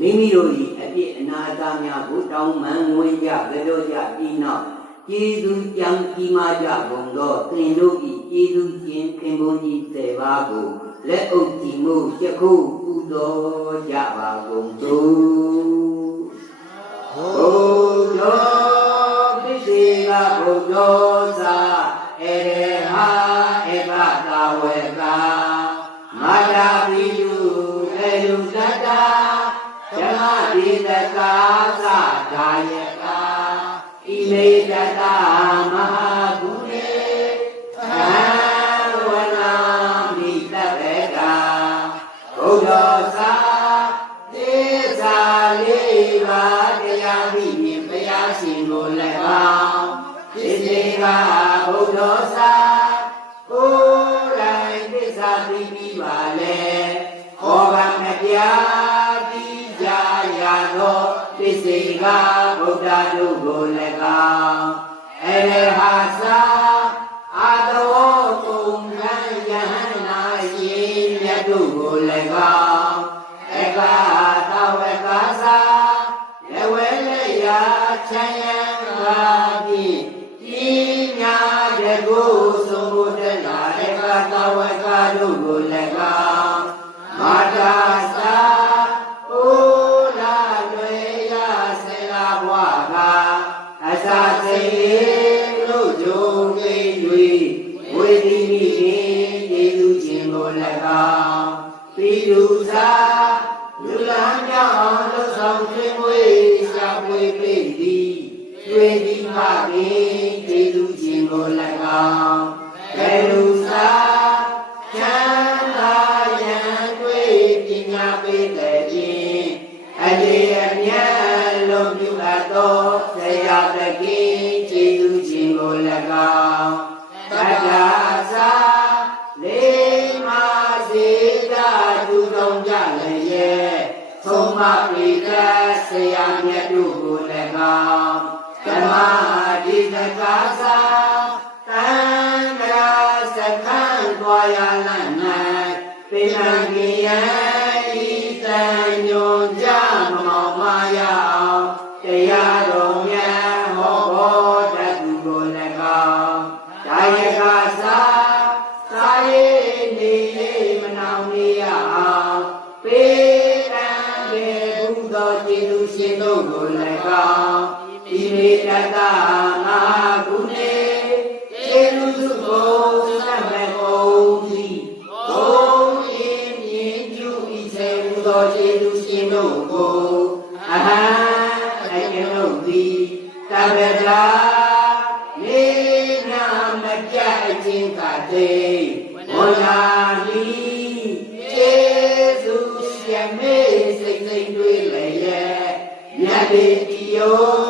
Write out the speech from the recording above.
မိမိတို့၏အပြစ်အနာအသားများကိုတောင်းပန်ငွေကြကြောကြပြီးနောက်ကျေးဇူးကြောင့်ကြီးမားကြကုန်သောသင်တို့၏ကျေးဇူးရှင်ခင်ပွန်းကြီး7ပါးကိုလက်အုပ်ကြည်မှုယခုပူဇော်ကြပါကုန်သို့ဘုရားပိစေကဘုရားသာဧရေဟာဧကတာဝေကမာတာပိယုေယုတတဓမ္မတိတကာသဒါယကာဣမေတတမဟာဂုဏေသံဝနာမိတဘေကာဘုဒ္ဓသာသေသာလေးပါးတရားပြီးမြင်ဘုရားရှင်ကိုလည်းပါဒီစေကဘုဒ္ဓသာကိုယ်တိုင်သစ္စာသိပြီးပါလေဟောကမပြတိကြရသောသစ္စေကဗုဒ္ဓတို့ကိုလည်းကောင်းအရေဟာသာအာတောကုံကံယဟနာယေမြတ်တို့ကိုလည်းကောင်းအကသဝကသာလေဝဲလေရာချမ်းရံပါပြီဤညာတဲ့ကိုသုံးဖို့တဲ့နာအကသဝကတို့ကိုလည်းကောင်းမာတာသာအိုလာတွေရဆေလာဘွားကအစာစိတ်လို့ကြုံနေ၍ဝေဒီမိယေသူချင်းကိုလည်းကောင်းပြီးသူသာလူလမ်းကြောင်းလို့ဆောင်ကျွေးမွေးရှာဖွေပိသည်ကျွေးဒီမခင်ယေသူချင်းကိုလည်းကောင်းဘယ်လူသာချမ်းသာရန်တွေ့ပညာပေးတဲ့ခြင်းအကျေအမြတ်လုံးပြုအပ်သောဆရာတခင်ကျေးဇူးရှင်ကိုလည်းကောင်းတတ္ထာသာလေးမစေတာသူတော်ကြလည်းရဲ့သုံးမပိကဆရာမြတ်တို့ကိုလည်းကောင်းဓမ္မဒီတကားသာတန်ခါစခန်းသွားရလမ်း၌ပိဏံကြီးယံဤတန်ညွန်ကြမမောင်မရအောင်တရားတော်မြတ်ဟောဘောတတ်သူကိုလည်းကောင်းဒါယကသာသာယေနေမနောင်နေရအောင်ပေတံကေဘုသောကျေးဇူးရှင်တို့ကိုလည်းကောင်းဣမေတတမဟာဂုဏေကျေးဇူးကိုသတ်မဲ့ကုန်သည်ဘုံမြင်ပြုဤစေဟူသောကျေးဇူးရှင်တို့ကိုအဟံအကျဉ်းတို့သည်တဗ္ဗတာနေနာမကြအချင်းကတိဝန္နာမိကျေးဇူးရှင်မေစိတ်စိတ်တွေလည်းရဲ့မြတ်တိယော